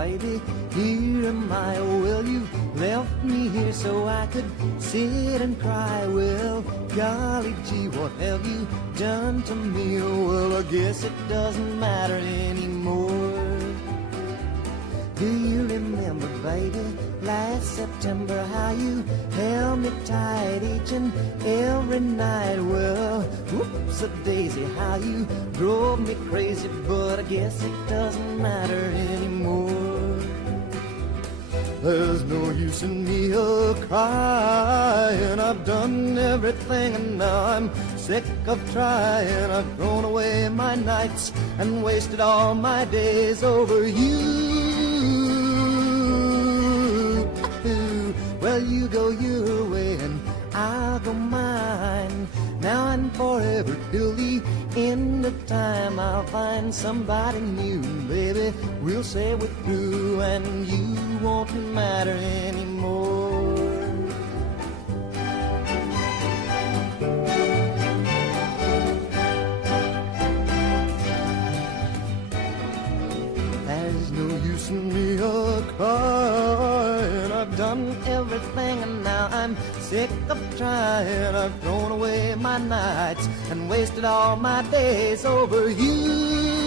baby, here am I. Well, you left me here so I could sit and cry. Well, golly gee, what have you done to me? Well, I guess it doesn't matter anymore. Do you remember, baby, last September, how you held me tight each and every night? Well, whoops a daisy, how you drove me crazy, but I guess it doesn't matter anymore. There's no use in me crying. I've done everything and now I'm sick of trying. I've thrown away my nights and wasted all my days over you. Well, you go your way and I'll go mine. Now and forever till the end of time, I'll find somebody new, baby. We'll say we're through and you won't matter anymore. There's no use in me crying. I've done everything and now I'm sick of trying. I've thrown away my nights and wasted all my days over you.